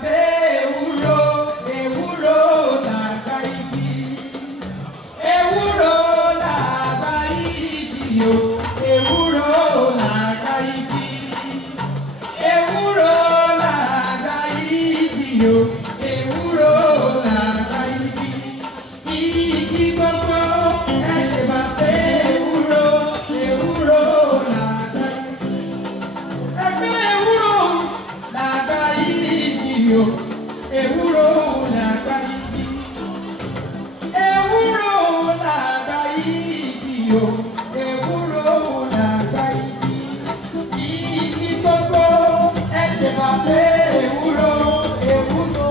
fẹ́ ewúro, ewúro làgbà igi. Ewúro làgbà igi o, ewúro làgbà igi. Ewúro làgbà igi o, ewúro làgbà igi. Igi gbogbo ẹ ṣe bá fẹ́ ewúro, ewúro làgbà igi. Ẹgbẹ́ ewúro làgbà igi o, ewúro làgbà igi. Ewúro làgbà igi o, ewúro làgbà igi. Igi gbogbo ẹ ṣe bá fẹ́ ewúro, ewúro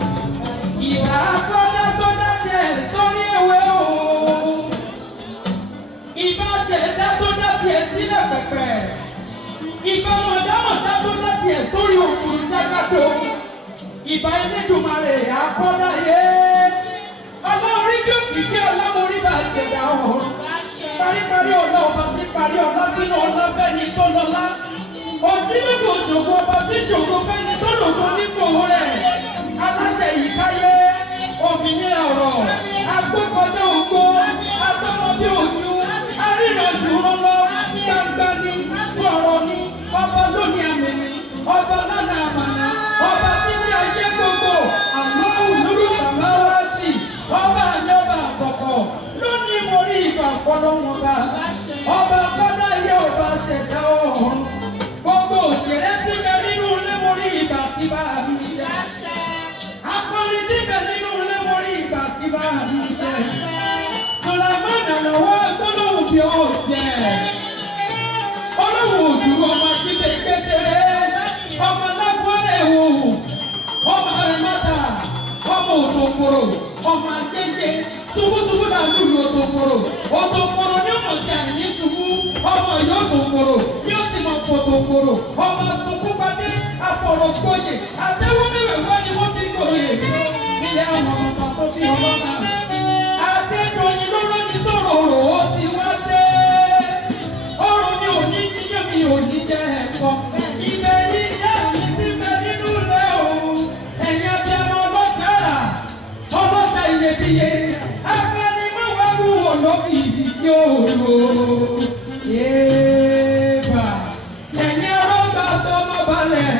làgbà igi. Ìwà gbọ́dọ̀gbọ́dọ̀ tiẹ̀ sórí ewé o. Ìbá ṣẹ̀dá gbọ́dọ̀ tiẹ̀ sílẹ̀ pẹ̀pẹ̀. Ìbá mọ̀dámọ̀dá gbọ́dọ̀ tiẹ̀ sórí òfurufú jágàdo. Ìbá Elédùmarè àkọ́dáyé. Ọlọ́run bí òkìkí ọlọ́mọrí bá ṣẹ̀dá ọ̀hún. Paríparí ọ̀la ọba tí parí ọ̀la sínú ọ̀la fẹ́ni tó lọ́lá. Ojúlógún òṣògo ọba tí ṣògo fẹ́ni tó lògo nípò rẹ̀. Aláṣẹ ìkáyé, òmìnira ọ̀rọ̀, agbókọjọ́ ògbó, agbọ́mọ bí ojú, arírànjú rọ́lọ́, gbangba ni, ọ̀rọ̀ ni, ọba lónìí àmì ni, ọba lánà àmàna, ọba títí ayé gbogbo, Allahu nuru samawati, ọba àmì ọba àkọ́kọ́, lónìí mo rí ìgbà fọlọ́wọ́n bá, ọba kọ́dá yẹ ọba ṣẹ̀dá ọ̀run, gbogbo òṣèré tí bẹ nínú ilé mo rí ìgbà tí bá mi ṣe. Akọni tí bẹ nínú ilé mo rí ìgbà tí bá mi ṣe. Sùlàmánà lọ́wọ́ gbólóhùn bí ó jẹ́. Olóhùn òdùrú ọmọ akíndé gbèsè. Ọmọ lágbọ́lẹ̀ wò. Ọmọ rẹ̀ mọ́ta. Ọmọ òtòkòrò. Ọmọ agége. Ṣubúṣubú náà lùlù òtòkòrò. Òtòkòrò ní ọmọ tí a ní ṣubú. Ọmọ yóò tòkòrò. Yóò sì mọ fòtòkòrò. Ọmọ sunkún padé. Àfọ̀rọ̀gbòye. Àtẹ́wọ́ mẹ́wẹ̀ẹ́wọ́ ni wọ́n fi gbòye. Ilé àwọn ọmọ tó fi ọlọ́mà. Adédọ̀yìn ló rán mi sọ̀rọ̀ ọ̀rọ̀ ó ti wá dé. Ọ̀rọ̀ mi ò ní jíjẹ́ mi ò ní jẹ́ ẹ̀kọ́. Ibẹ̀ ni ìyá mi ti bẹ nínú ilé o. Ẹ̀yin abiyamọ ọlọ́jà rà, ọlọ́jà iyebíye. Apanimọ́wá wù wọ̀ lóbi yóò lò. Yéèbà. Ẹ̀yin arọ́gbà sọmọ balẹ̀.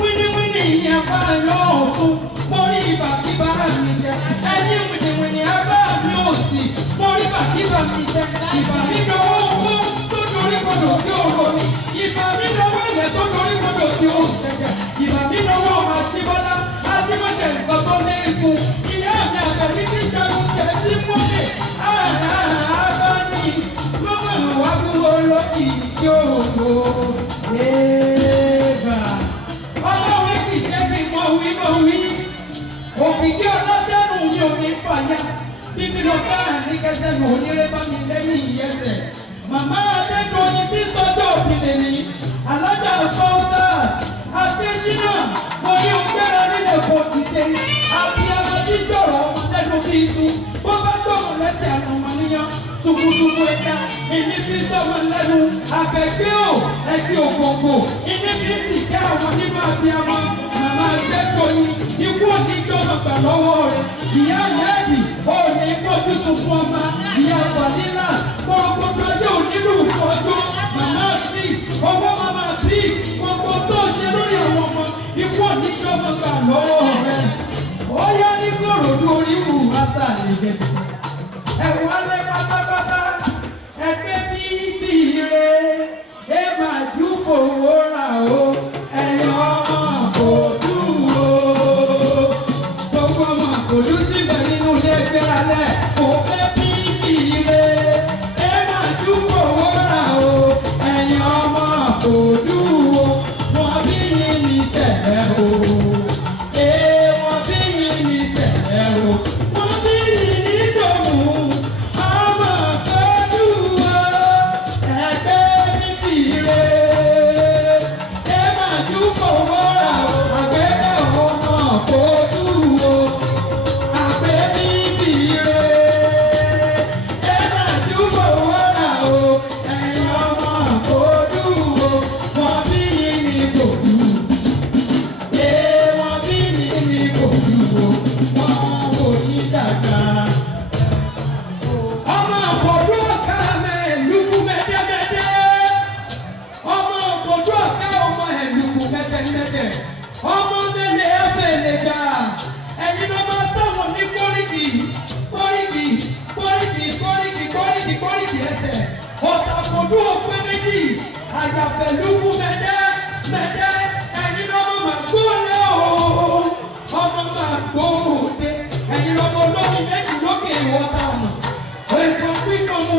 Wíníwíní ìyẹn bá yọ ọ̀tún. Mo rí ìbàkíbà mi ṣe. Ẹ̀yin wìnìwìnì abá mi ò sí. Mo rí ìbàkíbà mi ṣe. Ìbà mi lọ́wọ́ owó tó dorí kodò tí ó rò mí. Ìbà mi lọ́wọ́ ilẹ̀ tó dorí kodò tí ó ṣẹ̀jẹ̀. Ìbà mi lọ́wọ́ ọmọ Àjíbọ́lá. Àjíbọ́lá ìgbà tó lé ikú. Ìyá mi àbẹ̀bí ti jagun tẹ̀ sí mọ́lẹ̀. Abáni lọ́wọ́ ìwà gbúwó lókì yóò lò. Yéèbà. Ọlọ́run kì í ṣe kí n mọ̀ wí. Òkìkí ọlọ́sẹ̀nù mi ò ní fàyà. Bíbí lọ bá àní kẹsẹ̀ mi ò ní rẹ́ bá mi lẹ́yìn ìyẹsẹ̀. Màmá Adédọ̀yìn tí sọ́jọ́ òbílẹ̀ ní. Alájà Fọ́sà Adéṣínà mo ní ògbẹ́rẹ́ nílẹ̀ kò dìde. Abiyamọ tí jọ̀rọ̀ ọmọ lẹ́nu bí iṣu. Bó bá gbọ́mọ lẹ́sẹ̀ àná ọmọ níyàn. Ṣùkùṣùkù ẹ̀ka ìní fi sọ́mọ lẹ́nu. Àbẹ̀gbẹ́ ò ẹ̀dí ògbòǹgbò. Ìní fi sì kẹ́ àwọn nínú abiyamọ. Màmá Adédọ̀yìn ikú oníjọ́ ọgbà lọ́wọ́ rẹ̀. Ìyá Lẹ́ẹ̀dì ò ní fojú sunkún ọmọ. Ìyá Fàdílà gbogbo ayé ò nílò ìfọ́jú. Màmá sí owó màmá bí gbogbo tó ṣe lórí àwọn ọmọ. Ikú oníjọ́ ọgbà lọ́wọ́ rẹ̀. Ó yá ní Kòròdú orí wù wáṣà nìyẹn. Ẹ̀wọ̀n alẹ́ pátápátá ẹgbẹ́ bíbí rẹ̀ ẹ máa jú fowó rà ó. Ẹ̀yàn ọmọ kò dúró. Gbogbo ọmọ kò dúró tí bẹ̀ nínú ilé gbé alẹ́. Òfé bíbí rẹ̀ ẹ máa jú fowó rà ó. Ẹ̀yàn ọmọ kò dúró. Wọ́n bí yín ní tẹ̀lé o. Wọ́n bí yín ní tẹ̀lé o. Wọ́n bí yín ní dòmù. Ọmọ kò dúró. Ẹgbẹ́ bíbí rẹ̀ ẹ máa jú fowó rà ó. Àgbẹ̀dẹ ọmọ kò dúró. Àgbẹ̀ bíbí rẹ̀ ẹ máa jú fowó rà ó. Ẹ̀yin ọmọ kò dúró. Wọ́n bí yín ní dòmù. Wọ́n bí ọmọ mẹ́lẹ̀ ẹ̀fẹ̀ lè jà ẹ̀yin ló máa sáwọn ní kórìkì ẹsẹ̀ ọ̀tàkùnú òpé méjì àjàfẹ̀lúkú mẹ́dẹ́ ẹ̀yin ló máa gbóòlé o ọmọ máa gbóòdé ẹ̀yin ló máa olómi méjì lókè ìwọ́ta ọ̀nà ètò pípọ̀ mu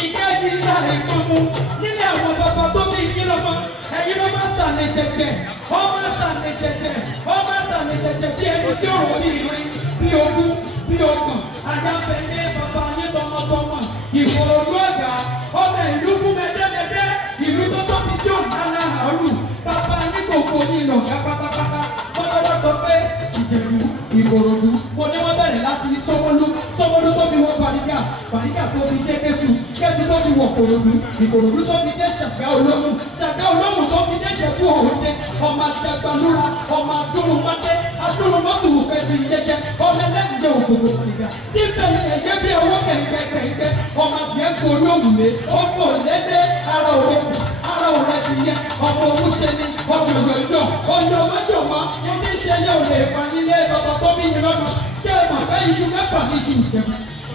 ìkẹ́jì ìlà ètò mu nílé àwọn bàbá tó bí yín lọ́mọ ẹ̀yin ló máa sàlẹ̀ jẹ̀jẹ̀ ọmọ sàlẹ̀ jẹ̀jẹ̀ bí ẹni tí ó rò ní ìrìn bí ogún bí ọgbọ̀n àjàfẹ̀lé bàbá yín tọmọtọmọ Ìkòròdú Ọ̀gá ọmọ ìlú kú mẹ́dẹ́mẹ́dẹ́ ìlú tó tóbi tí ò dáná àrù bàbá yín gbogbo yín lọ ká pátápátá wọ́n lọ́wọ́ sọ pé Ìjẹ̀bú Ìkòròdú mo ní wọ́n bẹ̀rẹ̀ láti Sọ́mọ́lú tó fi wọ́n Bàrígà tó fi dé Kétu tó fi wọ̀ Ìkòròdú tó fi dé Ṣàgá Olómù tó fi dé Ìjẹ̀bú Òde ọmọ Àjàgbàlúra ọmọ Adúrúmọ́tò fẹ́ẹ́ jẹjẹ ọmọ ẹlẹ́dìjẹ òkòkò Bàrígà tí fẹ́ẹ́ ẹ̀jẹ̀ bí owó kẹ̀kẹ́ ọmọ àbíẹ́ kórí òwúlé ọmọ òlẹ́dẹ́ ara òrẹ́ ti yẹ ọmọ òwúṣe ni ọmọ yọ̀yọ̀ ọyọ̀ mọ́jọ̀mọ́ ẹni iṣẹ́ yẹ òlè ìpanilé bàbá tó bí yín lọ́nà ṣé ẹ mọ̀ pé iṣu mẹ́fà ní iṣu Ìjẹ̀bú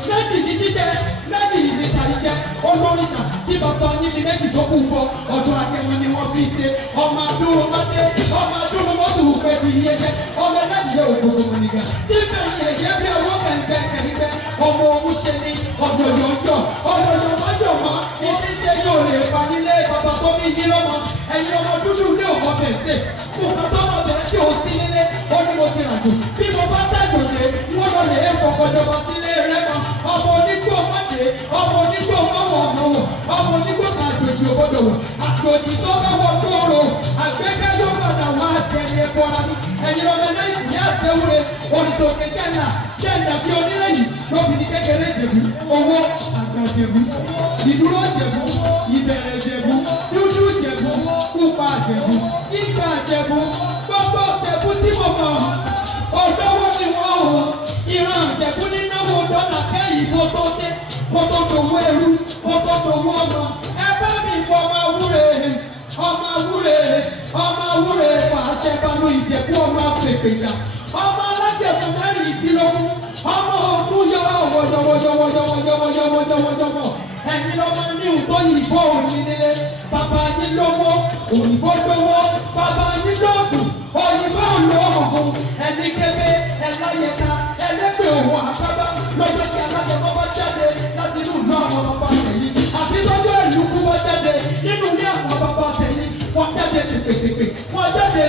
méjì ní jíjẹ méjì ní tàbí jẹ olóríṣà tí bàbá yín ní méjì tó kù bọ ọdún akẹwọn ni wọn fi ṣe ọmọ Adúrúmọ́tò òkè fi yé jẹ ọmọ ẹlẹ́dìjẹ òkòkò mọ̀nìkà tí fẹ̀yìn ẹ̀jẹ̀ bí owó kẹ̀kẹ́ ọmọ òwúṣe ni ọ̀dọ̀yọ̀yọ̀ mọ́jọ̀mọ́ ẹni iṣẹ́ yóò lè pa nílé bàbá tó bí yín lọ́mọ ẹ̀yin ọmọ dúdú ní òkò bẹ̀sẹ̀ kùkà tó mọ̀ bẹ̀rẹ̀ tí ò sí nílé ó ní mo ti ràjò bí mo bá tàjò lé wọ́n lọ lè fọkànjọba sílé rẹ̀ kan ọmọ onígbò mọ́dé ọmọ onígbò mọ́wọ́ ọ̀nàwọ̀ ọmọ onígbò kan àjòjì òbodò wọ̀ àjòjì tó mọ́wọ́ gbòòrò àgbẹ̀kẹ́ yóò padà wá àtẹ̀lé ẹ̀kọ́ ara ní ẹ̀yin ọmọ ẹ̀lẹ́ ìpìlẹ̀ àtẹ̀wúre oríṣiríṣi kẹ́ńdà bí onílẹ̀ yìí ló fi di kékeré Ìjẹ̀bú owó àgbà Ìjẹ̀bú ìdúró Ìjẹ̀bú ìbẹ̀rẹ̀ Ìjẹ̀bú dúdú Ìjẹ̀bú pupa Ìjẹ̀bú ìgbà Ìjẹ̀bú gbogbo Ìjẹ̀bú tí mo mọ̀ ọ̀dọ́wọ́ ni wọ́n o ìran Ìjẹ̀bú nínáwó dọ́là kẹ́yìn kó tó dé kó tó dòwó ẹrú kó tó dòwó ọmọ ẹ bá mi bọ ọmọ awúre fàṣẹ bánú Ìjẹ̀bú ọmọ àpèpèjà ọmọ alájẹ̀kùn mẹ́rìndínlógún ọmọ òkú yọ wọ́jọ́wọ́jọ́wọ́jọ́wọ́jọ́wọ́jọ́wọ́ ẹ̀yin lọ́mọ ní ìtọ́ ìbò òní nílé bàbá yín lówó òyìnbó lówó bàbá yín lóògùn òyìnbó lóògùn ẹni kébé ẹláyẹká ẹlẹ́gbẹ̀ẹ́ òun àkábá lọ́jọ́ tí alájẹmọ́ bá jáde láti inú ìlú àwọn bàbá tẹ̀yìn àti lọ́jọ́ ìlú kú bá jáde nínú ilé àwọn bàbá tẹ̀yìn wọ́n jáde tèpètèpè wọ́n jáde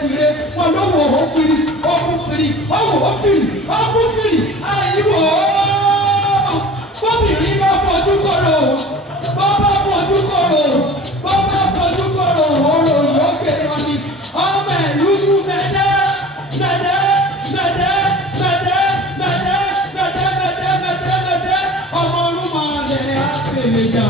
tìrẹ wọ́n lówó òkúri òkúfìrì òkúfìrì àyíwò bóbìnrin bá fojú kọ̀rọ̀ bọ́bá fojú kọ̀rọ̀ ọ̀rọ̀ yókè lọ ni ọmọ ìlú kú mẹ́dẹ́ ọmọ orúmọ rẹ̀ àfẹlẹ̀jà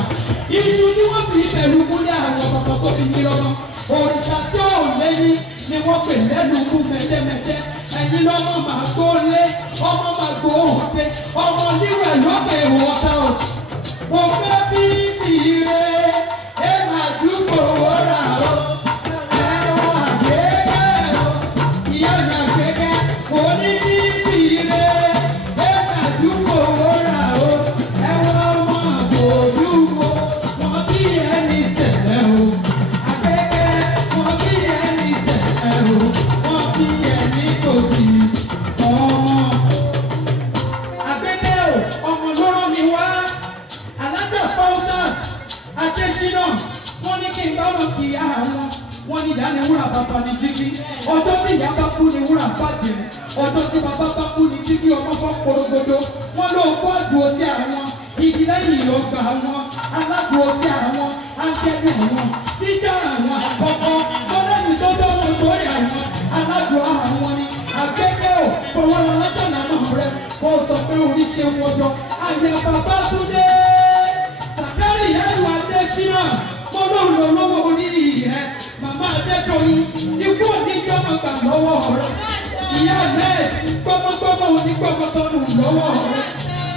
iṣu tí wọ́n fi ìbẹ̀rù múlẹ̀ àwọn bàbá tó fi yín lọ́wọ́ òrìṣà tí ò lẹ́yìn ni wọ́n pè lẹ́nu kú mẹ́dẹ́mẹ́dẹ́ ẹ̀yin lọ́mọ máa gbó lé ọmọ máa gbó òde ọmọ níwẹ̀ lọ́pẹ̀ ìwọ̀ta o mo fẹ́ bí ire ẹ máa dúpọ̀ wọ́ra o ẹ̀wọ̀n àgbẹ̀kẹ́ o ìyá mi àgbẹ̀kẹ́ mo ní bí ire ẹ máa dúpọ̀ wọ́ra o ẹ̀wọ̀n ọmọ àgbòdúwò wọn bí ẹni sẹ̀lẹ̀ o àgbẹ̀kẹ́ wọn bí ẹni sẹ̀lẹ̀ o wọn bí ẹni tòsí ọmọ. Àgbẹ̀kẹ́ o ọmọ lọ́rọ̀ mi wá alájà Fausat Adésínà wọ́n ní kí n bá wọn kí ìyá wọn wọ́n ní ìyá ni wúrà bàbá ní jígí ọjọ́ tí ìyá bá kú ni wúrà bàjẹ́ ọjọ́ tí bàbá bá kú ni jígí ọmọ fọ́ porogodo wọ́n ló kó àdúró tí àwọn igi lẹ́yìn ọgbà wọn aládùúró tí àwọn ángẹ́lì àwọn tíjà àwọn àkọ́kọ́ tọ́lẹ́ni tó dọ́wọ́ lórí àwọn aládùúró àwọn ni Àgbẹ̀kẹ́ ò fọwọ́ lọ lọ́jọ́ náà rẹ̀ kó sọ pé orí ṣe wọ́jọ́ àyà bàbá Túndé Sàkárì ẹ̀rù Adésínà mo lóun lọ lọ́wọ́ orí ẹ̀ màmá Adédoyin ikú oníjọ́ máa gbà lọ́wọ́ rẹ̀ ìyá rẹ̀ gbọ́mọgbọ́mọ onígbọ́mọsọ́nù lọ́wọ́ rẹ̀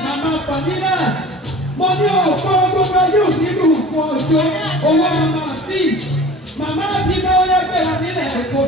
màmá Fàdílà mo ní òkú gbogbo yóò nílùú fún ọjọ́ owó màmá fíìs màmá bíbá ó yẹ gbéra nílẹ̀ èkó.